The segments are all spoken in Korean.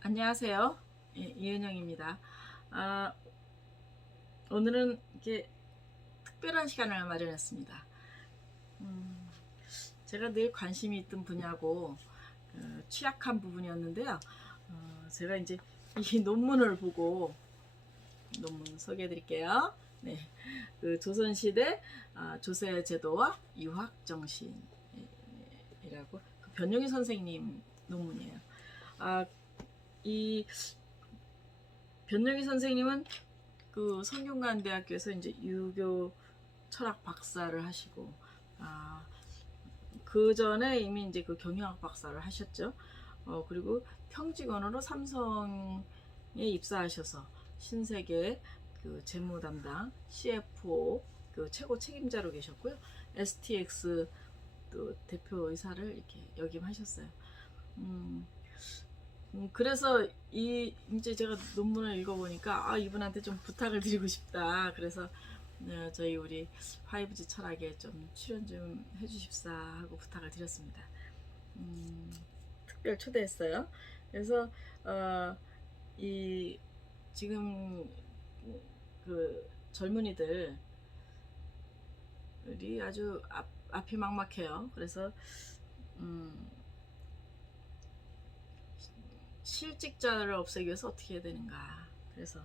안녕하세요. 예, 이은영입니다. 아, 오늘은 이렇게 특별한 시간을 마련했습니다. 제가 늘 관심이 있던 분야고 취약한 부분이었는데요. 제가 이제 이 논문을 보고 논문 소개해 드릴게요. 네, 그 조선시대 조세 제도와 유학 정신이라고 그 변용희 선생님 논문이에요. 이 변영희 선생님은 그 성균관대학교에서 이제 유교 철학 박사를 하시고, 그 전에 이미 이제 그 경영학 박사를 하셨죠. 그리고 평직원으로 삼성에 입사하셔서 신세계 그 재무 담당 CFO 그 최고 책임자로 계셨고요. STX 또 대표이사를 이렇게 역임하셨어요. 그래서 이제 제가 논문을 읽어보니까 이분한테 좀 부탁을 드리고 싶다. 그래서 저희 우리 5G 철학에 좀 출연 좀 해주십사 하고 부탁을 드렸습니다. 특별 초대했어요. 그래서 이 지금 그 젊은이들이 아주 앞이 막막해요. 그래서 실직자를 없애기 위해서 어떻게 해야 되는가. 그래서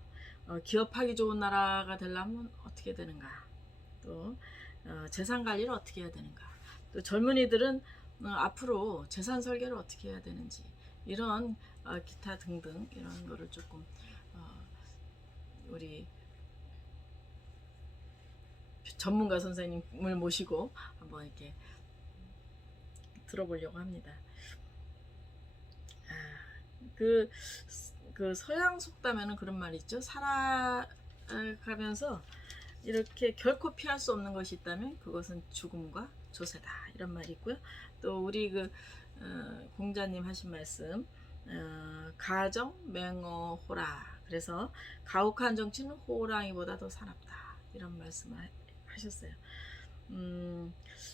기업하기 좋은 나라가 되려면 어떻게 해야 되는가. 또 재산 관리를 어떻게 해야 되는가. 또 젊은이들은 앞으로 재산 설계를 어떻게 해야 되는지 이런 기타 등등 이런 거를 조금 우리 전문가 선생님을 모시고 한번 이렇게 들어보려고 합니다. 그 서양 속담에는 그런 말이 있죠. 살아가면서 이렇게 결코 피할 수 없는 것이 있다면 그것은 죽음과 조세다. 이런 말이 있고요. 또 우리 그 공자님 하신 말씀, 가정 맹어호라. 그래서 가혹한 정치는 호랑이보다 더 사납다. 이런 말씀을 하셨어요.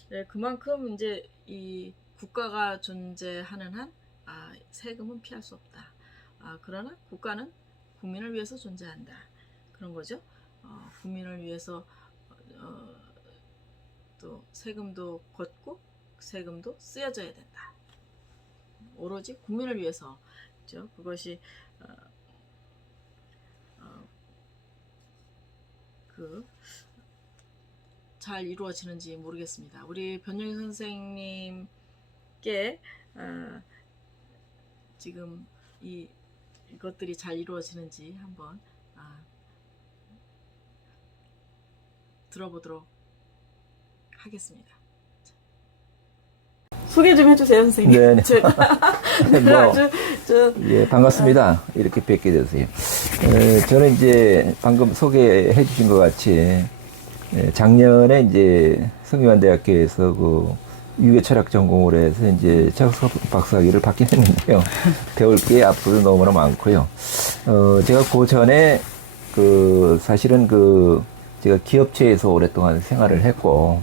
네, 그만큼 이제 이 국가가 존재하는 한 세금은 피할 수 없다. 그러나 국가는 국민을 위해서 존재한다. 그런 거죠. 국민을 위해서 또 세금도 걷고 세금도 쓰여져야 된다. 오로지 국민을 위해서. 그렇죠? 그것이 잘 이루어지는지 모르겠습니다. 우리 변영희 선생님께 지금 이것들이 잘 이루어지는지 한번 들어보도록 하겠습니다. 소개 좀 해주세요, 선생님. 네네. 예, 반갑습니다. 이렇게 뵙게 되세요. 저는 이제 방금 소개해 주신 것 같이, 작년에 이제 성균관대학교에서 그 유교철학 전공을 해서 이제 철학 박사학위를 받긴 했는데요. 배울 게 앞으로 너무나 많고요. 제가 그 전에 사실은 제가 기업체에서 오랫동안 생활을 했고,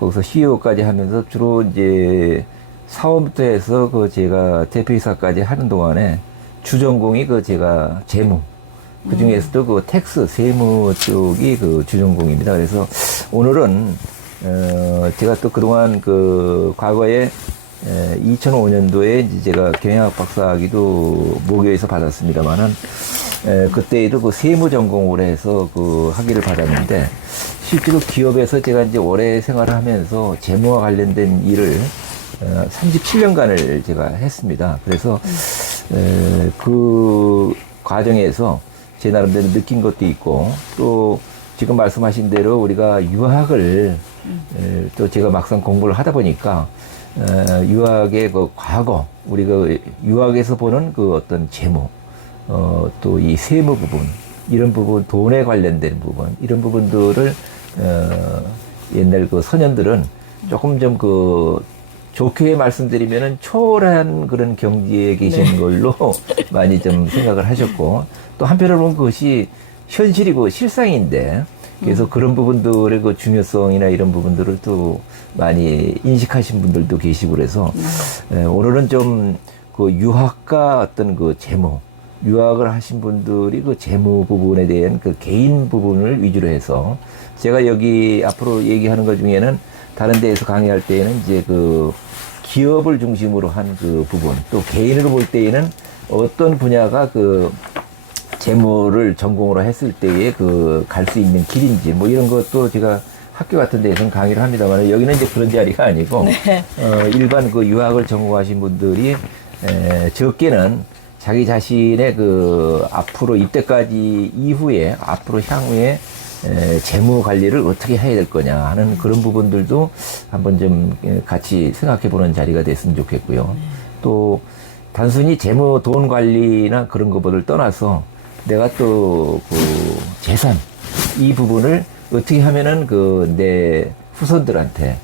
거기서 CEO까지 하면서 주로 이제 사원부터 해서 제가 대표이사까지 하는 동안에 주전공이 제가 재무, 그 중에서도 텍스, 세무 쪽이 주전공입니다. 그래서 오늘은 제가 또 그동안 과거에 2005년도에 이제 제가 경영학 박사학위도 모교에서 받았습니다만은 그때에도 세무 전공으로 해서 학위를 받았는데, 실제로 기업에서 제가 이제 오래 생활을 하면서 재무와 관련된 일을 37년간을 제가 했습니다. 그래서 그 과정에서 제 나름대로 느낀 것도 있고, 또 지금 말씀하신 대로 우리가 유학을 또 제가 막상 공부를 하다 보니까 유학의 과거, 우리가 유학에서 보는 어떤 재무, 또 이 세무 부분, 이런 부분, 돈에 관련된 부분, 이런 부분들을 옛날 선현들은 조금 좀 좋게 말씀드리면은 초월한 그런 경지에 계신 걸로 많이 좀 생각을 하셨고, 또 한편으로 보면 그것이 현실이고 실상인데, 그래서 그런 부분들의 중요성이나 이런 부분들을 또 많이 인식하신 분들도 계시고 그래서 오늘은 좀 그 유학과 어떤 그 재무, 유학을 하신 분들이 그 재무 부분에 대한 그 개인 부분을 위주로 해서 제가 여기 앞으로 얘기하는 것 중에는 다른 데에서 강의할 때에는 이제 그 기업을 중심으로 한 그 부분, 또 개인으로 볼 때에는 어떤 분야가 그 재무를 전공으로 했을 때에 그 갈 수 있는 길인지 뭐 이런 것도 제가 학교 같은 데에서는 강의를 합니다만 여기는 이제 그런 자리가 아니고 일반 그 유학을 전공하신 분들이 적게는 자기 자신의 그 앞으로 입대까지 이후에 앞으로 향후에 재무 관리를 어떻게 해야 될 거냐 하는 그런 부분들도 한번 좀 같이 생각해 보는 자리가 됐으면 좋겠고요. 또 단순히 재무 돈 관리나 그런 것들을 떠나서 내가 또 그 재산 이 부분을 어떻게 하면은 그 내 후손들한테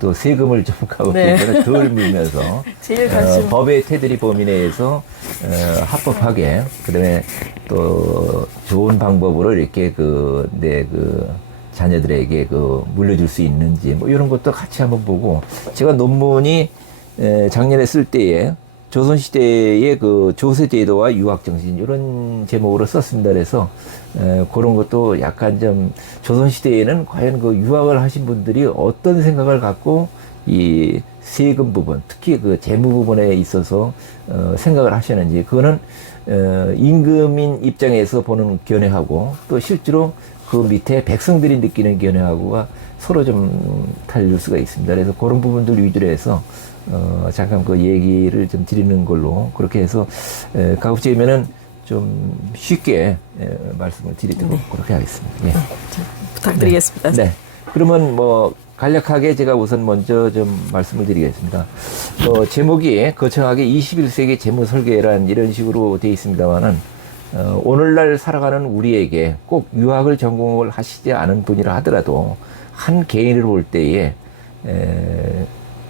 또 세금을 좀 네. 덜 물면서 제일 관심 법의 테두리 범위 내에서 합법하게 그다음에 또 좋은 방법으로 이렇게 그 내 그 자녀들에게 그 물려줄 수 있는지 뭐 이런 것도 같이 한번 보고 제가 논문이 작년에 쓸 때에 조선시대의 그 조세제도와 유학정신 이런 제목으로 썼습니다. 그래서 그런 것도 약간 좀 조선시대에는 과연 그 유학을 하신 분들이 어떤 생각을 갖고 이 세금 부분 특히 그 재무 부분에 있어서 생각을 하시는지 그거는 임금인 입장에서 보는 견해하고 또 실제로 그 밑에 백성들이 느끼는 견해하고가 서로 좀 다를 수가 있습니다. 그래서 그런 부분들 위주로 해서 잠깐 그 얘기를 좀 드리는 걸로 그렇게 해서 가급적이면은 좀 쉽게 말씀을 드리도록 그렇게 하겠습니다. 예. 부탁드리겠습니다. 네. 그러면 뭐 간략하게 제가 우선 먼저 좀 말씀을 드리겠습니다. 제목이 거창하게 21세기 재무 설계란 이런 식으로 되어 있습니다만은 오늘날 살아가는 우리에게 꼭 유학을 전공을 하시지 않은 분이라 하더라도 한 개인을 볼 때에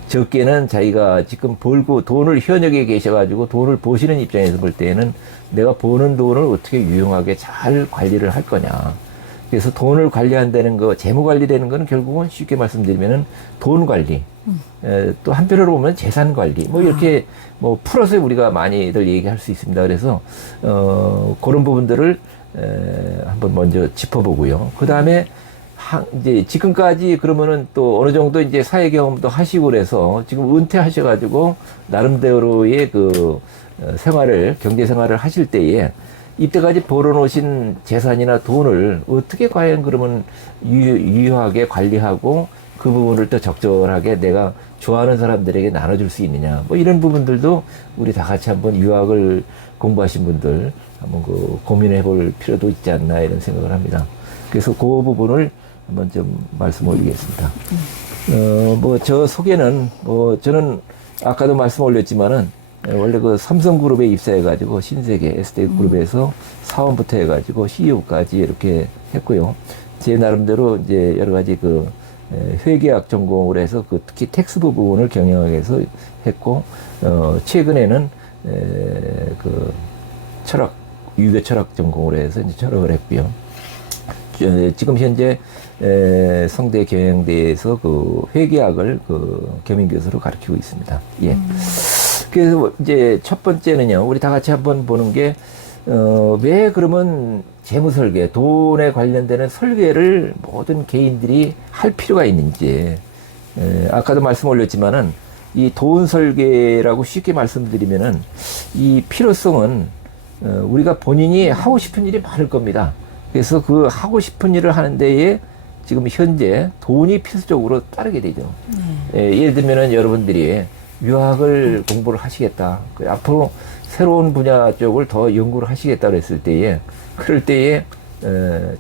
적게는 자기가 지금 벌고 돈을 현역에 계셔가지고 돈을 버시는 입장에서 볼 때에는 내가 버는 돈을 어떻게 유용하게 잘 관리를 할 거냐. 그래서 돈을 관리한다는 거, 재무 관리되는 거는 결국은 쉽게 말씀드리면은 돈 관리, 또 한편으로 보면 재산 관리, 뭐 이렇게 뭐 풀어서 우리가 많이들 얘기할 수 있습니다. 그래서, 그런 부분들을, 한번 먼저 짚어보고요. 그 다음에, 이제 지금까지 그러면은 또 어느 정도 이제 사회 경험도 하시고 그래서 지금 은퇴하셔가지고 나름대로의 그 생활을, 경제 생활을 하실 때에 이때까지 벌어놓으신 재산이나 돈을 어떻게 과연 그러면 유효하게 관리하고 그 부분을 또 적절하게 내가 좋아하는 사람들에게 나눠줄 수 있느냐. 뭐 이런 부분들도 우리 다 같이 한번 유학을 공부하신 분들 한번 그 고민해 볼 필요도 있지 않나 이런 생각을 합니다. 그래서 그 부분을 한번 좀 말씀 올리겠습니다. 뭐 저 소개는 뭐 저는 아까도 말씀 올렸지만은 원래 그 삼성그룹에 입사해가지고 신세계 SD그룹에서 사원부터 해가지고 CEO까지 이렇게 했고요. 제 나름대로 이제 여러 가지 그 회계학 전공을 해서 그 특히 텍스 부분을 경영학에서 했고, 최근에는 그 철학, 유교 철학 전공을 해서 이제 철학을 했고요. 지금 현재 성대 경영대에서 그 회계학을 그 겸임교수로 가르치고 있습니다. 예. 그래서 이제 첫 번째는요, 우리 다 같이 한번 보는 게, 왜 그러면 재무 설계, 돈에 관련되는 설계를 모든 개인들이 할 필요가 있는지, 아까도 말씀 올렸지만은, 이 돈 설계라고 쉽게 말씀드리면은, 이 필요성은, 우리가 본인이 하고 싶은 일이 많을 겁니다. 그래서 그 하고 싶은 일을 하는 데에 지금 현재 돈이 필수적으로 따르게 되죠. 예를 들면은 여러분들이 유학을 공부를 하시겠다. 앞으로 새로운 분야 쪽을 더 연구를 하시겠다 그랬을 때에, 그럴 때에,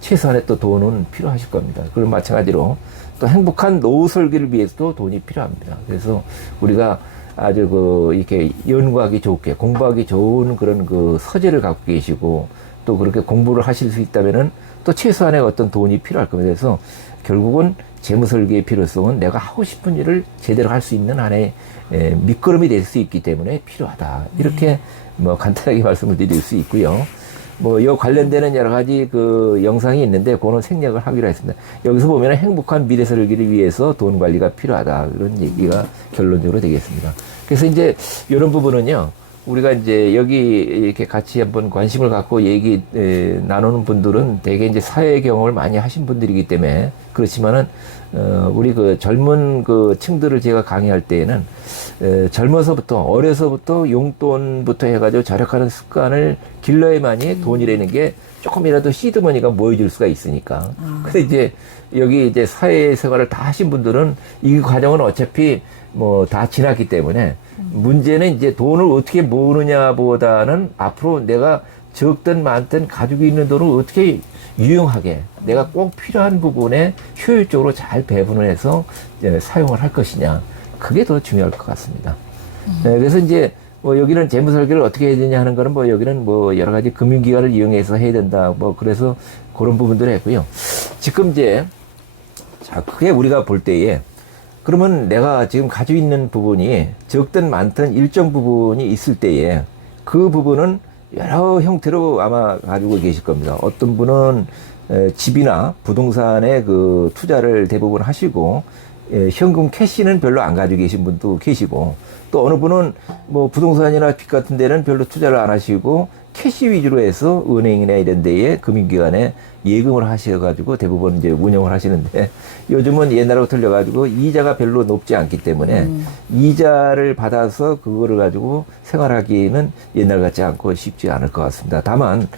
최소한의 또 돈은 필요하실 겁니다. 그리고 마찬가지로 또 행복한 노후 설계를 위해서도 돈이 필요합니다. 그래서 우리가 아주 이렇게 연구하기 좋게, 공부하기 좋은 그런 그 서재를 갖고 계시고, 또 그렇게 공부를 하실 수 있다면은 또 최소한의 어떤 돈이 필요할 겁니다. 그래서 결국은 재무 설계의 필요성은 내가 하고 싶은 일을 제대로 할 수 있는 한에 밑거름이 될 수 있기 때문에 필요하다. 이렇게 뭐 간단하게 말씀을 드릴 수 있고요. 뭐 이 관련되는 여러 가지 그 영상이 있는데 그거는 생략을 하기로 했습니다. 여기서 보면 행복한 미래 설계를 위해서 돈 관리가 필요하다. 그런 얘기가 결론적으로 되겠습니다. 그래서 이제 이런 부분은요. 우리가 이제 여기 이렇게 같이 한번 관심을 갖고 얘기 나누는 분들은 대개 이제 사회 경험을 많이 하신 분들이기 때문에 그렇지만은 우리 그 젊은 그 층들을 제가 강의할 때에는 젊어서부터 어려서부터 용돈부터 해가지고 절약하는 습관을 길러야만이 돈이라는 게 조금이라도 시드머니가 모여질 수가 있으니까. 근데 이제 여기 이제 사회생활을 다 하신 분들은 이 과정은 어차피 뭐 다 지났기 때문에 문제는 이제 돈을 어떻게 모으느냐보다는 앞으로 내가 적든 많든 가지고 있는 돈을 어떻게 유용하게 내가 꼭 필요한 부분에 효율적으로 잘 배분을 해서 사용을 할 것이냐. 그게 더 중요할 것 같습니다. 네, 그래서 이제 뭐 여기는 재무 설계를 어떻게 해야 되냐 하는 거는 뭐 여기는 뭐 여러 가지 금융기관을 이용해서 해야 된다. 뭐 그래서 그런 부분들을 했고요. 지금 이제 자, 그게 우리가 볼 때에 그러면 내가 지금 가지고 있는 부분이 적든 많든 일정 부분이 있을 때에 그 부분은 여러 형태로 아마 가지고 계실 겁니다. 어떤 분은 집이나 부동산에 그 투자를 대부분 하시고 현금 캐시는 별로 안 가지고 계신 분도 계시고 또 어느 분은 뭐 부동산이나 빚 같은 데는 별로 투자를 안 하시고 캐시 위주로 해서 은행이나 이런 데에 금융기관에 예금을 하셔가지고 대부분 이제 운영을 하시는데 요즘은 옛날하고 틀려가지고 이자가 별로 높지 않기 때문에 이자를 받아서 그거를 가지고 생활하기는 옛날 같지 않고 쉽지 않을 것 같습니다. 다만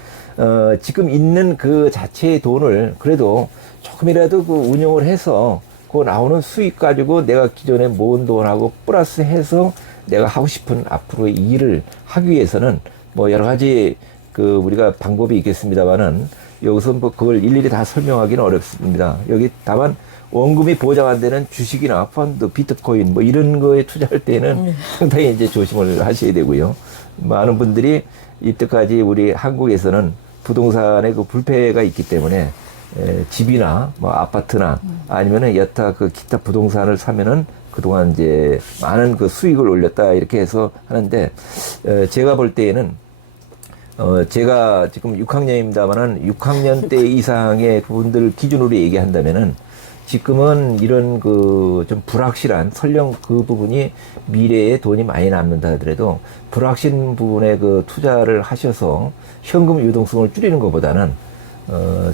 지금 있는 그 자체의 돈을 그래도 조금이라도 그 운용을 해서 그 나오는 수익 가지고 내가 기존에 모은 돈하고 플러스 해서 내가 하고 싶은 앞으로의 일을 하기 위해서는 뭐 여러 가지 그 우리가 방법이 있겠습니다만은 여기서 뭐 그걸 일일이 다 설명하기는 어렵습니다. 여기 다만 원금이 보장 안 되는 주식이나 펀드, 비트코인 뭐 이런 거에 투자할 때는 상당히 이제 조심을 하셔야 되고요. 많은 분들이 이때까지 우리 한국에서는 부동산에 그 불패가 있기 때문에 집이나 뭐 아파트나 아니면은 여타 그 기타 부동산을 사면은 그동안 이제 많은 그 수익을 올렸다 이렇게 해서 하는데 제가 볼 때에는 제가 지금 6학년입니다만은 6학년 때 이상의 분들 기준으로 얘기한다면은 지금은 이런 그 좀 불확실한 설령 그 부분이 미래에 돈이 많이 남는다 하더라도 불확실한 부분에 그 투자를 하셔서 현금 유동성을 줄이는 것보다는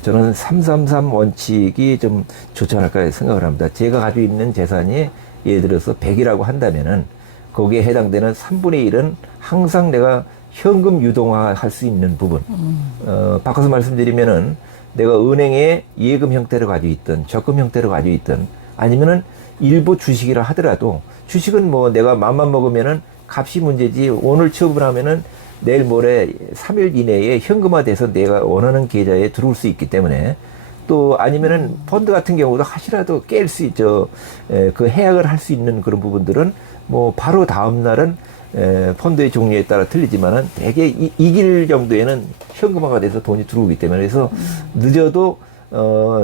저는 333 원칙이 좀 좋지 않을까 생각을 합니다. 제가 가지고 있는 재산이 예를 들어서 100이라고 한다면은 거기에 해당되는 3분의 1은 항상 내가 현금 유동화 할 수 있는 부분. 바꿔서 말씀드리면은 내가 은행에 예금 형태로 가지고 있든 적금 형태로 가지고 있든 아니면은 일부 주식이라 하더라도 주식은 뭐 내가 맘만 먹으면은 값이 문제지 오늘 처분하면은 내일 모레 3일 이내에 현금화돼서 내가 원하는 계좌에 들어올 수 있기 때문에 또 아니면은 펀드 같은 경우도 하시라도 깰 수 있죠. 그 해약을 할 수 있는 그런 부분들은 뭐 바로 다음 날은 펀드의 종류에 따라 틀리지만은 대개 이길 정도에는 현금화가 돼서 돈이 들어오기 때문에 그래서 늦어도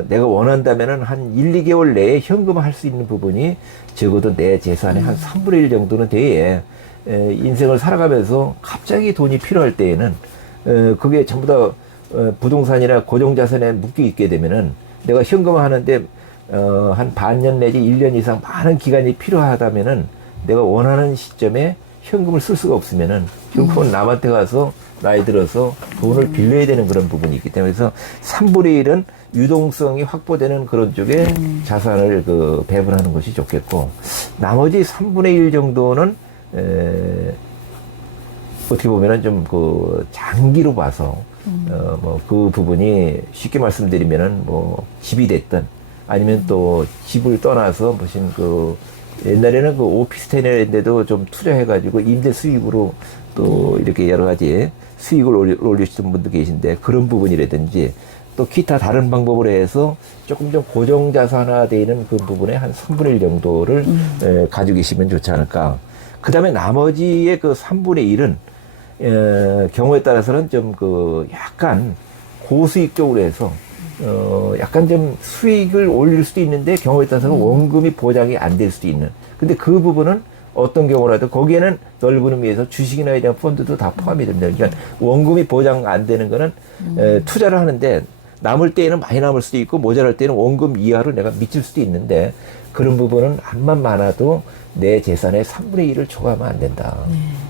내가 원한다면은 한 1, 2개월 내에 현금화 할 수 있는 부분이 적어도 내 재산의 한 3분의 1 정도는 돼야 인생을 살아가면서 갑자기 돈이 필요할 때에는 그게 전부 다 부동산이나 고정자산에 묶여 있게 되면은 내가 현금화 하는데 한 반년 내지 1년 이상 많은 기간이 필요하다면은 내가 원하는 시점에 현금을 쓸 수가 없으면은 결국은 남한테 가서 나이 들어서 돈을 빌려야 되는 그런 부분이 있기 때문에 그래서 3분의 1은 유동성이 확보되는 그런 쪽에 자산을 그 배분하는 것이 좋겠고 나머지 3분의 1 정도는 어떻게 보면은 좀 그 장기로 봐서 뭐 그 부분이 쉽게 말씀드리면은 뭐 집이 됐든 아니면 또 집을 떠나서 무슨 그 옛날에는 그 오피스텔인데도 좀 투자해가지고 임대 수익으로 또 이렇게 여러 가지 수익을 올리시는 분도 계신데 그런 부분이라든지 또 기타 다른 방법으로 해서 조금 좀 고정자산화되는 그 부분에 한 3분의 1 정도를 가지고 계시면 좋지 않을까. 그 다음에 나머지의 그 3분의 1은 경우에 따라서는 좀 그 약간 고수익 쪽으로 해서 약간 좀 수익을 올릴 수도 있는데 경우에 따라서는 원금이 보장이 안 될 수도 있는. 근데 그 부분은 어떤 경우라도 거기에는 넓은 의미에서 주식이나 이런 펀드도 다 포함이 됩니다. 그러니까 원금이 보장 안 되는 거는 투자를 하는데 남을 때에는 많이 남을 수도 있고 모자랄 때는 원금 이하로 내가 미칠 수도 있는데 그런 부분은 암만 많아도 내 재산의 3분의 1을 초과하면 안 된다.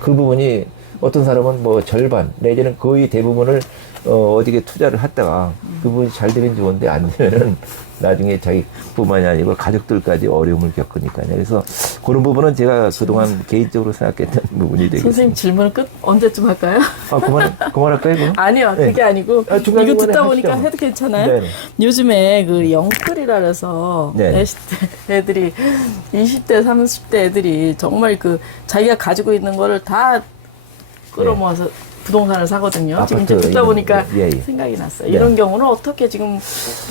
그 부분이 어떤 사람은 뭐 절반 내지는 거의 대부분을 어디에 투자를 했다가 그 부분이 잘 되면 좋은데 안 되면은 나중에 자기뿐만이 아니고 가족들까지 어려움을 겪으니까요. 그래서 그런 부분은 제가 그동안 개인적으로 생각했던 부분이 되겠습니다. 선생님 질문 끝 언제쯤 할까요? 아, 그만할까요, 그럼? 아니요, 네. 그게 아니고 이거 중간중간에 듣다 보니까 하시죠. 해도 괜찮아요? 네네. 요즘에 그 영끌이라 그래서 네. 20대 애들이 20대, 30대 애들이 정말 그 자기가 가지고 있는 거를 다 끌어모아서 부동산을 사거든요. 지금 이제 아파트 듣다 보니까 예. 생각이 났어요. 네. 이런 경우는 어떻게 지금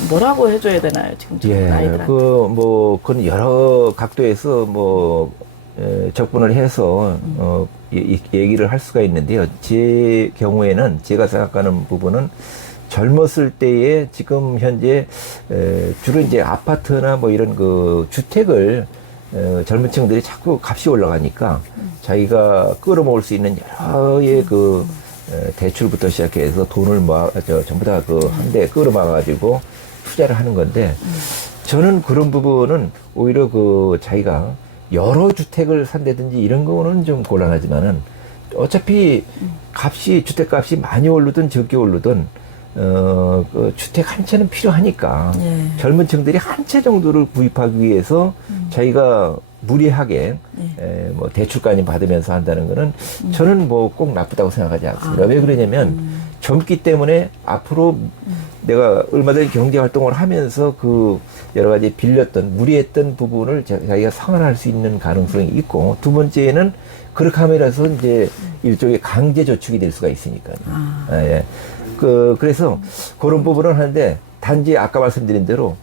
뭐라고 해줘야 되나요? 지금 예, 아이들한테. 그건 여러 각도에서 접근을 해서, 얘기를 할 수가 있는데요. 제 경우에는 제가 생각하는 부분은 젊었을 때에 지금 현재, 주로 이제 아파트나 뭐 이런 그 주택을 젊은 층들이 자꾸 값이 올라가니까 자기가 끌어모을 수 있는 여러의 대출부터 시작해서 돈을 전부 다 한 대 끌어모아가지고 투자를 하는 건데 저는 그런 부분은 오히려 자기가 여러 주택을 산다든지 이런 거는 좀 곤란하지만은 어차피 주택값이 많이 오르든 적게 오르든 주택 한 채는 필요하니까 예. 젊은 층들이 한 채 정도를 구입하기 위해서 자기가 무리하게 뭐 대출까지 받으면서 한다는 거는 저는 뭐 꼭 나쁘다고 생각하지 않습니다. 왜 그러냐면 젊기 때문에 앞으로 내가 얼마 전에 경제 활동을 하면서 여러 가지 무리했던 부분을 자기가 상환할 수 있는 가능성이 있고 두 번째는 그렇게 함으로써 이제 일종의 강제 저축이 될 수가 있으니까요. 예. 그래서 그런 부분을 하는데 단지 아까 말씀드린 대로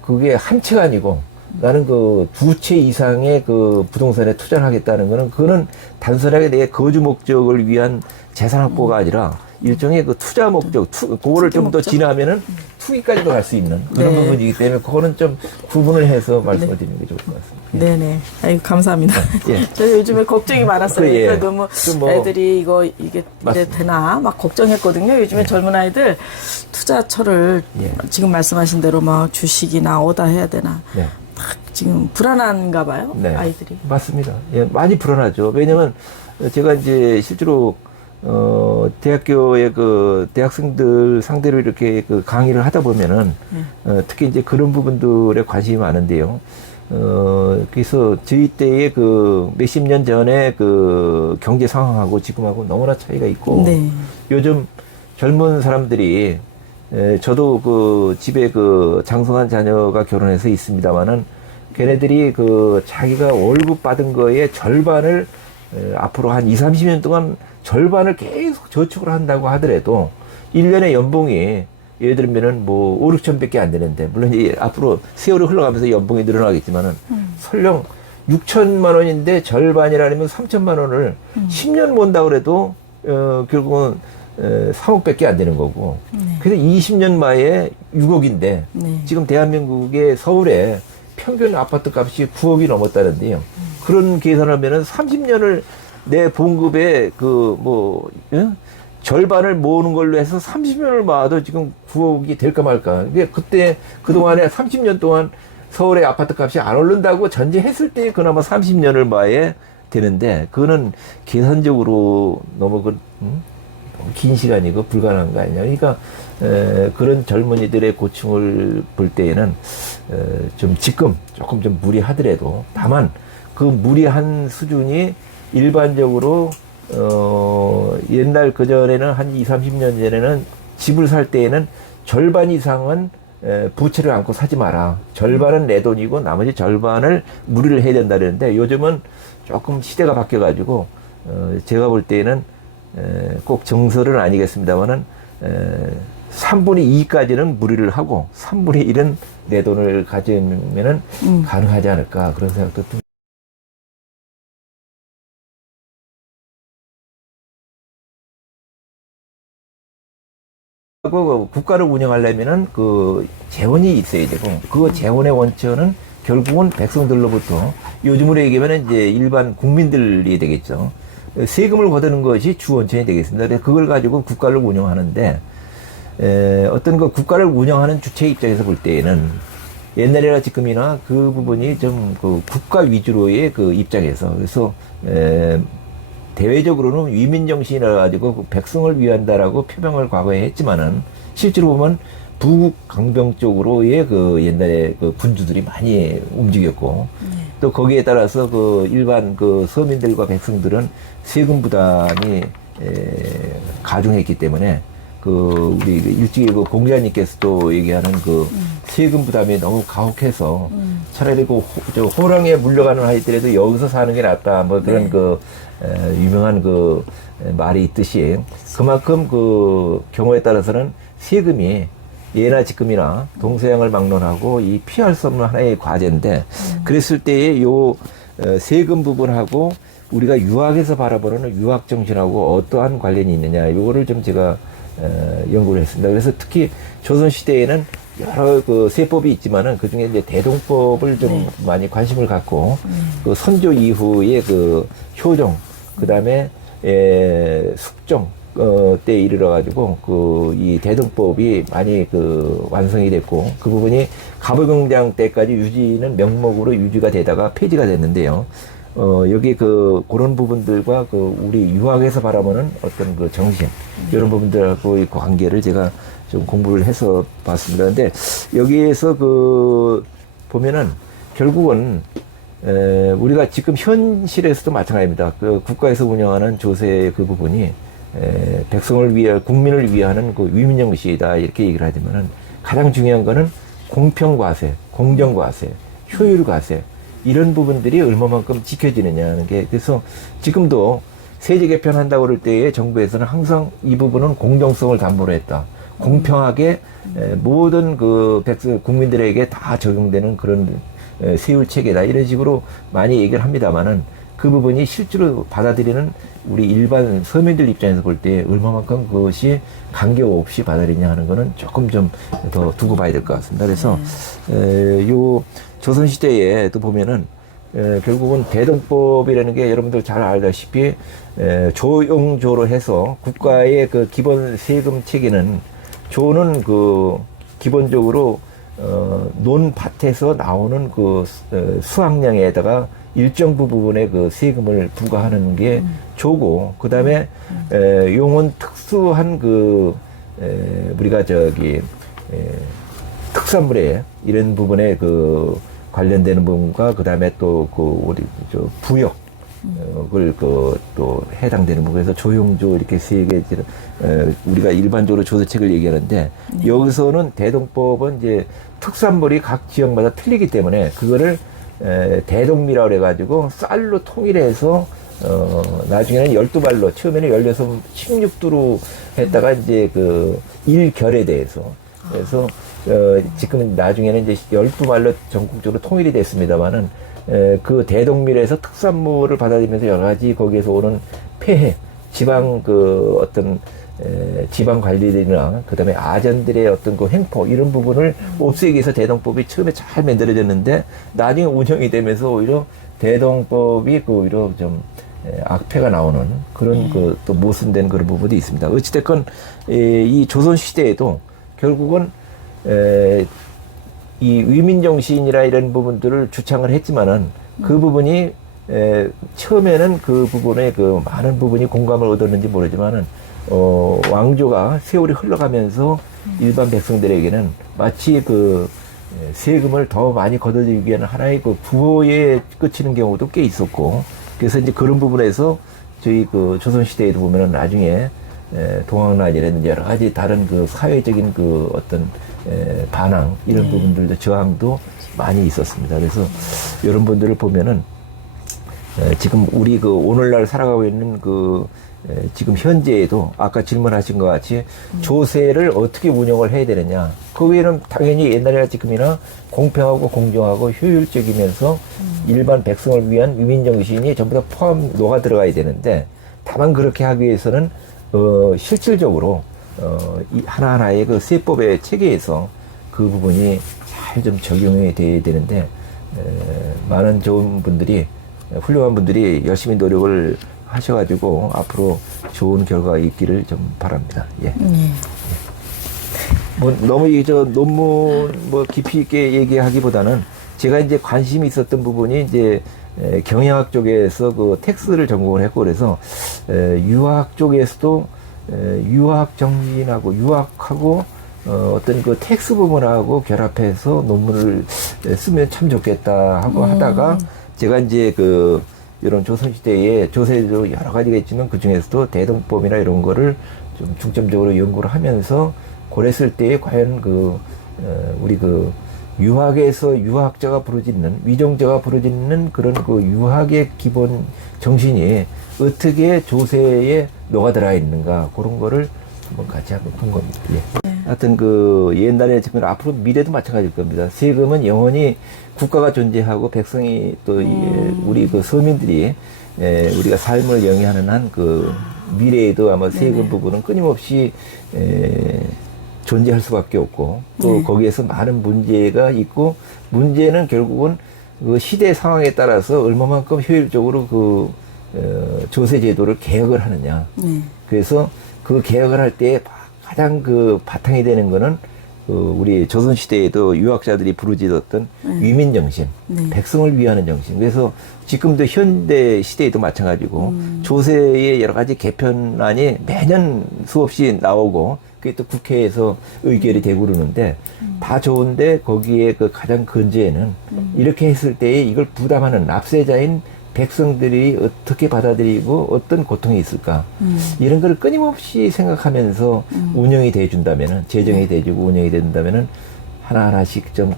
그게 한 채가 아니고 나는 두 채 이상의 부동산에 투자를 하겠다는 거는 그거는 단순하게 내 거주 목적을 위한 재산 확보가 아니라 일종의 투자 목적, 그거를 좀 더 진화하면은 투기까지도 갈 수 있는 그런 네. 부분이기 때문에 그거는 좀 구분을 해서 말씀을 드리는 게 좋을 것 같습니다. 네네. 아이고, 감사합니다. 예. 제가 요즘에 걱정이 많았어요. 예. 그러니까 너무 애들이 이게 맞습니다. 되나 막 걱정했거든요. 요즘에 젊은 아이들 투자처를 지금 말씀하신 대로 막 주식이나 어디다 해야 되나. 네. 막 지금 불안한가 봐요. 네. 아이들이. 맞습니다. 예, 많이 불안하죠. 왜냐면 제가 이제 실제로 대학교의 대학생들 상대로 이렇게 강의를 하다 보면은, 특히 이제 그런 부분들에 관심이 많은데요. 그래서 저희 때의 몇십 년 전에 경제 상황하고 지금하고 너무나 차이가 있고, 네. 요즘 젊은 사람들이, 저도 집에 장성한 자녀가 결혼해서 있습니다만은, 걔네들이 자기가 월급 받은 거에 절반을 앞으로 한 20, 30년 동안 절반을 계속 저축을 한다고 하더라도 1년에 연봉이 예를 들면은 5, 6천 밖에 안 되는데 물론 이제 앞으로 세월이 흘러가면서 연봉이 늘어나겠지만은 설령 6천만 원인데 절반이라면 3천만 원을 10년 모은다 그래도 결국은 3억 밖에 안 되는 거고 그래서 20년 만에 6억인데 지금 대한민국의 서울에 평균 아파트 값이 9억이 넘었다는데요. 그런 계산을 하면은 30년을 내 봉급의 절반을 모으는 걸로 해서 30년을 모아도 지금 9억이 될까 말까. 그동안에 30년 동안 서울의 아파트 값이 안 오른다고 전제했을 때 그나마 30년을 모아야 되는데, 그거는 계산적으로 너무 긴 시간이고 불가능한 거 아니냐. 그러니까, 그런 젊은이들의 고충을 볼 때에는, 조금 좀 무리하더라도, 다만, 그 무리한 수준이 일반적으로 옛날 그전에는 한 20, 30년 전에는 집을 살 때에는 절반 이상은 부채를 안고 사지 마라. 절반은 내 돈이고 나머지 절반을 무리를 해야 된다 그러는데 요즘은 조금 시대가 바뀌어가지고 제가 볼 때에는 꼭 정설은 아니겠습니다만은 3분의 2까지는 무리를 하고 3분의 1은 내 돈을 가지면은 가능하지 않을까 그런 생각도 듭니다. 국가를 운영하려면은 재원이 있어야 되고 그 재원의 원천은 결국은 백성들로부터 요즘으로 얘기하면 이제 일반 국민들이 되겠죠. 세금을 걷는 것이 주 원천이 되겠습니다. 그래서 그걸 가지고 국가를 운영하는데 어떤 국가를 운영하는 주체 입장에서 볼 때에는 옛날이나 지금이나 그 부분이 좀 국가 위주로의 입장에서 그래서 대외적으로는 위민정신이라 가지고 그 백성을 위한다라고 표명을 과거에 했지만은 실제로 보면 부국 강병 쪽으로의 그 옛날에 그 군주들이 많이 움직였고 또 거기에 따라서 그 일반 그 서민들과 백성들은 세금 부담이 가중했기 때문에 그 우리 일찍이 그 공자님께서도 얘기하는 그 세금 부담이 너무 가혹해서 차라리 그 저 호랑이에 물려가는 하이더라도 여기서 사는 게 낫다 뭐 그런 네. 그 유명한 그 말이 있듯이 그만큼 그 경우에 따라서는 세금이 예나 지금이나 동서양을 막론하고 이 피할 수 없는 하나의 과제인데 그랬을 때에 요 세금 부분하고 우리가 유학에서 바라보는 유학 정신하고 어떠한 관련이 있느냐 요거를 좀 제가 연구를 했습니다. 그래서 특히 조선 시대에는 여러 그 세법이 있지만은 그 중에 이제 대동법을 좀 네. 많이 관심을 갖고 그 선조 이후의 그 효정 그 다음에 숙정 때 이르러 가지고 그 이 대동법이 많이 그 완성이 됐고 그 부분이 갑을공장 때까지 유지는 명목으로 유지가 되다가 폐지가 됐는데요. 여기 그 그런 부분들과 그 우리 유학에서 바라보는 어떤 그 정신 이런 부분들하고의 관계를 제가 좀 공부를 해서 봤습니다. 근데 여기에서 그 보면은 결국은 우리가 지금 현실에서도 마찬가지입니다. 그 국가에서 운영하는 조세 그 부분이 백성을 위해 국민을 위하는 그 위민정시이다 이렇게 얘기를 하지만은 가장 중요한 거는 공평과세, 공정과세, 효율과세 이런 부분들이 얼마만큼 지켜지느냐 하는 게 그래서 지금도 세제 개편한다고 그럴 때에 정부에서는 항상 이 부분은 공정성을 담보로 했다. 공평하게 모든 그 백성 국민들에게 다 적용되는 그런 세율 체계다 이런 식으로 많이 얘기를 합니다만은 그 부분이 실제로 받아들이는 우리 일반 서민들 입장에서 볼 때 얼마만큼 그것이 관계없이 받아들이냐 하는 거는 조금 좀 더 두고 봐야 될 것 같습니다. 그래서 요 조선 시대에 또 보면은 결국은 대동법이라는 게 여러분들 잘 알다시피 조용조로 해서 국가의 그 기본 세금 체계는 조는 그 기본적으로 논밭에서 나오는 그 수확량에다가 일정 부분의 그 세금을 부과하는 게 조고 그 다음에 용은 특수한 그 우리가 저기 특산물에 이런 부분에 그 관련되는 부분과 그 다음에 또 그 우리 저 부역 그걸 그 또 해당되는 부분에서 조용조 이렇게 세 개 우리가 일반적으로 조세책을 얘기하는데 여기서는 대동법은 이제 특산물이 각 지역마다 틀리기 때문에 그거를 대동미라고 그래가지고 쌀로 통일해서 나중에는 12발로 처음에는 16두로 했다가 이제 그 일결에 대해서 그래서 지금 나중에는 이제 12발로 전국적으로 통일이 됐습니다만은 그 대동밀에서 특산물을 받아들이면서 여러 가지 거기에서 오는 폐해, 지방 그 어떤 지방 관리들이나 그다음에 아전들의 어떤 그 횡포 이런 부분을 없애기 위해서 대동법이 처음에 잘 만들어졌는데 나중에 운영이 되면서 오히려 대동법이 그 오히려 좀 악폐가 나오는 그런 그 또 모순된 그런 부분이 있습니다. 어찌됐건 이 조선 시대에도 결국은 이 위민정신이라 이런 부분들을 주창을 했지만은 그 부분이 처음에는 그 부분에 그 많은 부분이 공감을 얻었는지 모르지만은 왕조가 세월이 흘러가면서 일반 백성들에게는 마치 그 세금을 더 많이 걷어들이기 위한 하나의 그 부호에 그치는 경우도 꽤 있었고 그래서 이제 그런 부분에서 저희 그 조선시대에도 보면은 나중에 동학난이라든지 여러 가지 다른 그 사회적인 그 어떤 반항 이런 부분들도 저항도 많이 있었습니다. 그래서 이런 분들을 보면은 지금 우리 그 오늘날 살아가고 있는 그 지금 현재에도 아까 질문하신 것 같이 조세를 어떻게 운영을 해야 되느냐. 거기에는 당연히 옛날이나 지금이나 공평하고 공정하고 효율적이면서 일반 백성을 위한 위민정신이 전부 다 포함 녹아 들어가야 되는데 다만 그렇게 하기 위해서는 실질적으로 이 하나하나의 그 세법의 체계에서 그 부분이 잘 좀 적용이 돼야 되는데 많은 좋은 분들이 훌륭한 분들이 열심히 노력을 하셔가지고 앞으로 좋은 결과가 있기를 좀 바랍니다. 예. 뭐 너무 저 논문 뭐 깊이 있게 얘기하기보다는 제가 이제 관심이 있었던 부분이 이제 경영학 쪽에서 그 텍스를 전공을 했고 그래서 유학 쪽에서도 유학 정신하고 유학하고 어떤 그 텍스 부분하고 결합해서 논문을 쓰면 참 좋겠다 하고 하다가 제가 이제 그 이런 조선시대에 조세도 여러 가지가 있지만 그 중에서도 대동법이나 이런 거를 좀 중점적으로 연구를 하면서 그랬을 때에 과연 우리 유학에서 유학자가 부르짖는 위정자가 부르짖는 그런 그 유학의 기본 정신이 어떻게 조세에 녹아들어 있는가 그런 거를 한번 같이 한번 본 겁니다. 예. 하여튼 옛날에 지금 앞으로 미래도 마찬가지일 겁니다. 세금은 영원히 국가가 존재하고 백성이 또 우리 서민들이 우리가 삶을 영위하는 한 미래에도 아마 세금 부분은 끊임없이 존재할 수밖에 없고 또 거기에서 많은 문제가 있고 문제는 결국은 그 시대 상황에 따라서 얼마만큼 효율적으로 조세 제도를 개혁을 하느냐. 그래서 그 개혁을 할 때 가장 바탕이 되는 거는 우리 조선시대에도 유학자들이 부르짖었던 위민정신, 백성을 위하는 정신. 그래서 지금도 현대 시대에도 마찬가지고 조세의 여러 가지 개편안이 매년 수없이 나오고 그게 또 국회에서 의결이 되고 그러는데 다 좋은데 거기에 가장 근저에는 이렇게 했을 때에 이걸 부담하는 납세자인 백성들이 어떻게 받아들이고 어떤 고통이 있을까 이런 걸 끊임없이 생각하면서 운영이 돼준다면은 재정이 돼주고 운영이 된다면은 하나하나씩 좀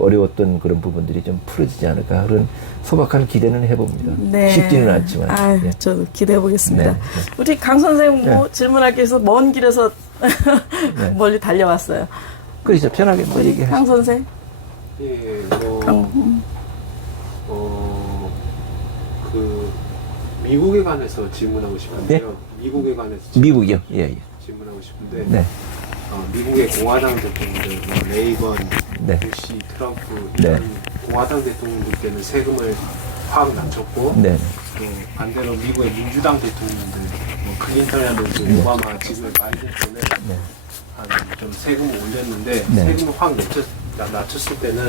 어려웠던 그런 부분들이 좀 풀어지지 않을까 그런 소박한 기대는 해봅니다. 네. 쉽지는 않지만. 예. 저도 기대해 보겠습니다. 네. 우리 강 선생님 질문하기 위해서 먼 길에서 멀리 달려왔어요. 그렇죠. 편하게 얘기하시죠. 강 선생. 예, 미국에 관해서 질문하고 싶은데요. 미국에 관해서 미국이요? 예. 질문하고 싶은데 네. 미국의 공화당 대통령들, 레이건, 네. 부시, 트럼프 이런 공화당 대통령들께는 세금을 확 낮췄고 네. 또 반대로 미국의 민주당 대통령들, 클린턴이라든지 오바마, 지금 바이든 때문에 좀 세금을 올렸는데 세금을 확 낮췄을 때는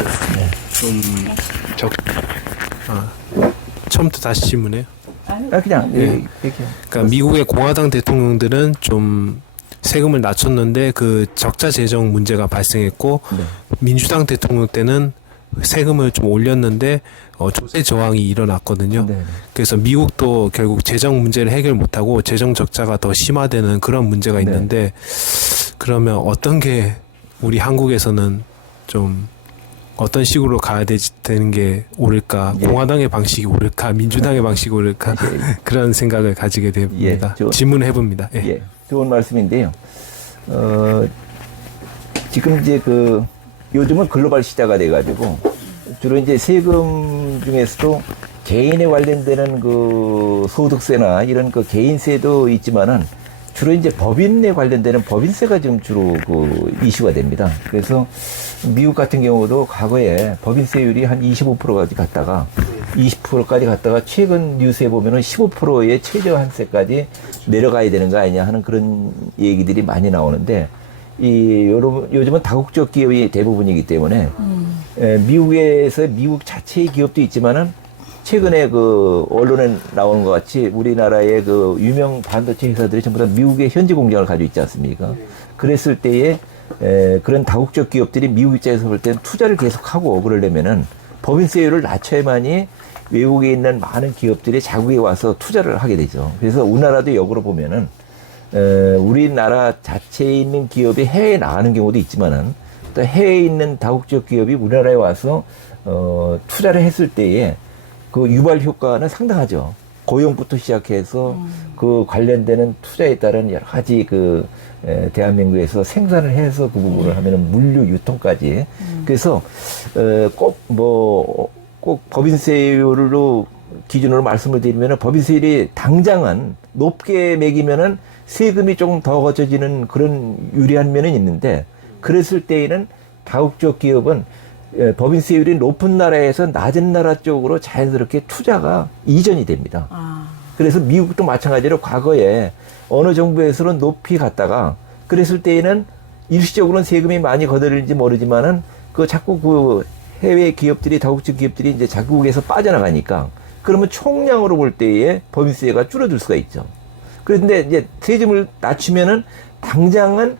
처음부터 다시 질문해요. 그냥 그러니까 미국의 공화당 대통령들은 좀 세금을 낮췄는데 그 적자 재정 문제가 발생했고 민주당 대통령 때는 세금을 좀 올렸는데 조세 저항이 일어났거든요. 그래서 미국도 결국 재정 문제를 해결 못하고 재정 적자가 더 심화되는 그런 문제가 있는데 그러면 어떤 게 우리 한국에서는 좀 어떤 식으로 가야 되는 게 옳을까? 공화당의 방식이 옳을까? 민주당의 방식이 옳을까? 그런 생각을 가지게 됩니다. 질문을 해봅니다. 예, 좋은 말씀인데요. 지금 이제 요즘은 글로벌 시대가 돼가지고 주로 이제 세금 중에서도 개인에 관련되는 소득세나 이런 개인세도 있지만은 주로 이제 법인에 관련되는 법인세가 지금 주로 이슈가 됩니다. 그래서 미국 같은 경우도 과거에 법인세율이 한 25%까지 갔다가 20%까지 갔다가 최근 뉴스에 보면은 15%의 최저한세까지 내려가야 되는 거 아니냐 하는 그런 얘기들이 많이 나오는데 요즘은 다국적 기업이 대부분이기 때문에 미국에서 미국 자체의 기업도 있지만은 최근에 언론에 나오는 것 같이 우리나라의 유명 반도체 회사들이 전부 다 미국의 현지 공장을 가지고 있지 않습니까? 그랬을 때에 그런 다국적 기업들이 미국 입장에서 볼 때는 투자를 계속하고 그러려면은 법인세율을 낮춰야만이 외국에 있는 많은 기업들이 자국에 와서 투자를 하게 되죠. 그래서 우리나라도 역으로 보면은 우리나라 자체에 있는 기업이 해외에 나가는 경우도 있지만은 또 해외에 있는 다국적 기업이 우리나라에 와서 투자를 했을 때에 유발 효과는 상당하죠. 고용부터 시작해서 관련되는 투자에 따른 여러 가지 대한민국에서 생산을 해서 그 부분을 하면은 물류 유통까지. 그래서 꼭 법인세율로 기준으로 말씀을 드리면은 법인세율이 당장은 높게 매기면은 세금이 조금 더 거쳐지는 그런 유리한 면은 있는데 그랬을 때에는 다국적 기업은 법인세율이 높은 나라에서 낮은 나라 쪽으로 자연스럽게 투자가 이전이 됩니다. 그래서 미국도 마찬가지로 과거에 어느 정부에서는 높이 갔다가 그랬을 때에는 일시적으로는 세금이 많이 거둬들일지 모르지만은 자꾸 해외 기업들이 다국적 기업들이 이제 자국에서 빠져나가니까 그러면 총량으로 볼 때에 법인세가 줄어들 수가 있죠. 그런데 이제 세금을 낮추면은 당장은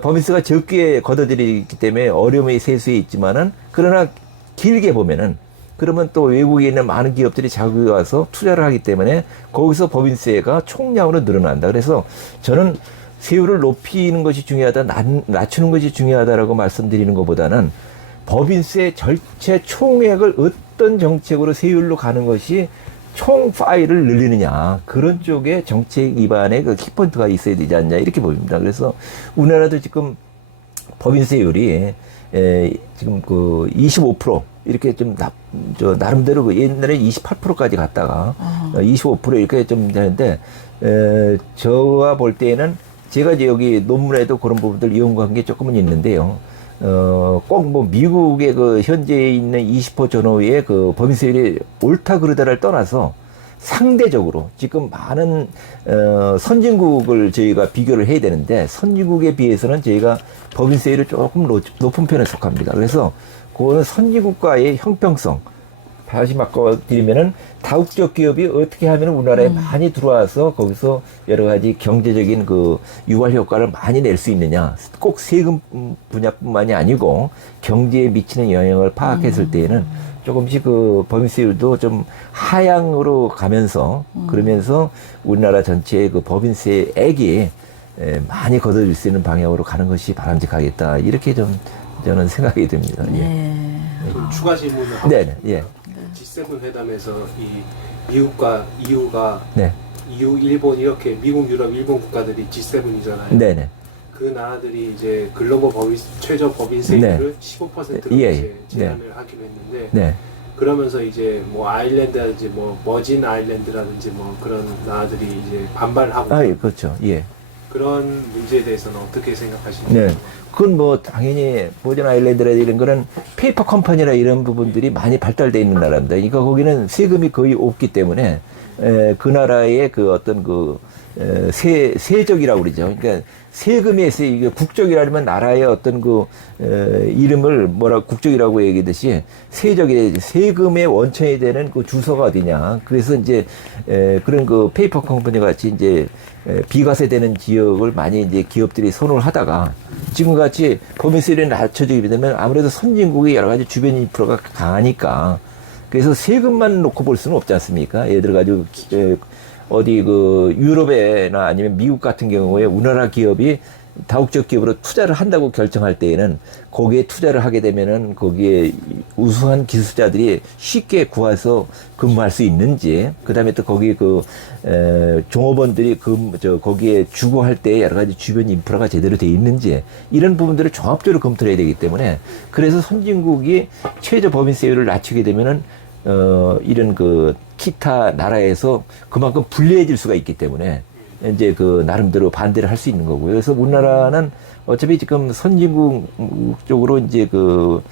법인세가 적게 걷어들이기 때문에 어려움이 세수에 있지만은 그러나 길게 보면은 그러면 또 외국에 있는 많은 기업들이 자국에 와서 투자를 하기 때문에 거기서 법인세가 총량으로 늘어난다. 그래서 저는 세율을 높이는 것이 중요하다, 낮추는 것이 중요하다라고 말씀드리는 것보다는 법인세 전체 총액을 어떤 정책으로 세율로 가는 것이 총 파일을 늘리느냐, 그런 쪽에 정책 기반의 그 키포인트가 있어야 되지 않냐, 이렇게 보입니다. 그래서 우리나라도 지금 법인세율이 지금 그 25% 이렇게 좀 나름대로 그 옛날에 28%까지 갔다가 25% 이렇게 좀 되는데, 저가 볼 때는 제가 이제 여기 논문에도 그런 부분들 연구한 게 조금은 있는데요. 꼭 뭐 미국의 그 현재 있는 20% 전후의 그 법인세율이 옳다 그르다를 떠나서 상대적으로 지금 많은 선진국을 저희가 비교를 해야 되는데, 선진국에 비해서는 저희가 법인세율이 조금 높은 편에 속합니다. 그래서 그거는 선진국과의 형평성 다시 바꿔드리면은 다국적 기업이 어떻게 하면 우리나라에 많이 들어와서 거기서 여러 가지 경제적인 그 유발 효과를 많이 낼 수 있느냐, 꼭 세금 분야뿐만이 아니고 경제에 미치는 영향을 파악했을 때에는 조금씩 그 법인세율도 좀 하향으로 가면서 그러면서 우리나라 전체의 그 법인세액이 많이 걷어질 수 있는 방향으로 가는 것이 바람직하겠다, 이렇게 좀 저는 생각이 듭니다. 네. 좀 추가 질문을 하고 네, 예. G7 회담에서 이 미국과 EU가 네, EU, 일본 이렇게 미국, 유럽, 일본 국가들이 G7이잖아요. 네, 네. 그 나라들이 이제 글로벌 최저 법인세율을 15%로 예, 이제 제한을 하기로 했는데, 네. 그러면서 이제 뭐 아일랜드라든지 뭐 머진 아일랜드라든지 뭐 그런 나라들이 이제 반발하고, 그렇죠. 예. 그런 문제에 대해서는 어떻게 생각하시는지. 네. 그건 뭐 당연히 보전 아일랜드라 이런 거는 페이퍼 컴퍼니라 이런 부분들이 많이 발달되어 있는 나라입니다. 그러니까 거기는 세금이 거의 없기 때문에 그 나라의 그 어떤 그 세적이라고 그러죠. 그러니까 세금에 이게 국적이라면 나라의 어떤 그 이름을 국적이라고 얘기하듯이 세적이 세금의 원천이 되는 그 주소가 어디냐. 그래서 이제 그런 그 페이퍼 컴퍼니 같이 이제 비과세되는 지역을 많이 이제 기업들이 선호를 하다가 지금같이 법인세율이 낮춰지게 되면 아무래도 선진국의 여러 가지 주변 인프라가 강하니까, 그래서 세금만 놓고 볼 수는 없지 않습니까? 예를 들어 가지고 어디 그 유럽에나 아니면 미국 같은 경우에 우리나라 기업이 다국적 기업으로 투자를 한다고 결정할 때에는 거기에 투자를 하게 되면은 거기에 우수한 기술자들이 쉽게 구해서 근무할 수 있는지, 그다음에 또 거기 그 종업원들이 거기에 주거할 때 여러 가지 주변 인프라가 제대로 돼 있는지, 이런 부분들을 종합적으로 검토를 해야 되기 때문에, 그래서 선진국이 최저 법인세율을 낮추게 되면은 이런 그 기타 나라에서 그만큼 불리해질 수가 있기 때문에 이제 그 나름대로 반대를 할 수 있는 거고요. 그래서 우리나라는 어차피 지금 선진국 쪽으로 이제 그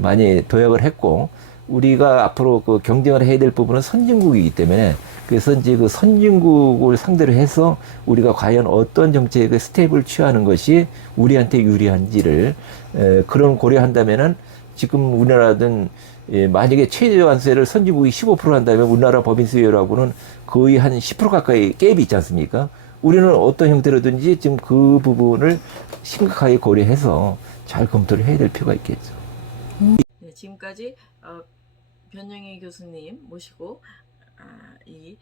많이 도약을 했고, 우리가 앞으로 그 경쟁을 해야 될 부분은 선진국이기 때문에, 그래서 이제 그 선진국을 상대로 해서 우리가 과연 어떤 정책의 스텝을 취하는 것이 우리한테 유리한지를 그런 고려한다면은, 지금 우리나라든 만약에 최저환세를 선진국이 15% 한다면 우리나라 법인세율하고는 거의 한 10% 가까이 갭이 있지 않습니까? 우리는 어떤 형태로든지 지금 그 부분을 심각하게 고려해서 잘 검토를 해야 될 필요가 있겠죠. 네, 지금까지 변영희 교수님 모시고 이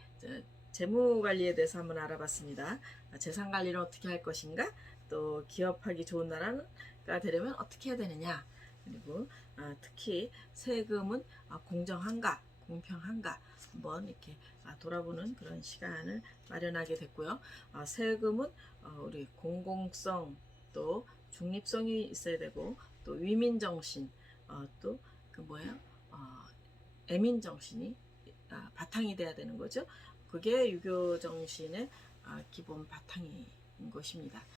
재무 관리에 대해서 한번 알아봤습니다. 재산 관리를 어떻게 할 것인가, 또 기업하기 좋은 나라가 되려면 어떻게 해야 되느냐, 그리고 특히 세금은 공정한가, 공평한가 한번 이렇게 돌아보는 그런 시간을 마련하게 됐고요. 세금은 우리 공공성, 또 중립성이 있어야 되고, 또 위민 정신, 또 그 뭐예요? 애민 정신이 바탕이 돼야 되는 거죠. 그게 유교 정신의 기본 바탕인 것입니다.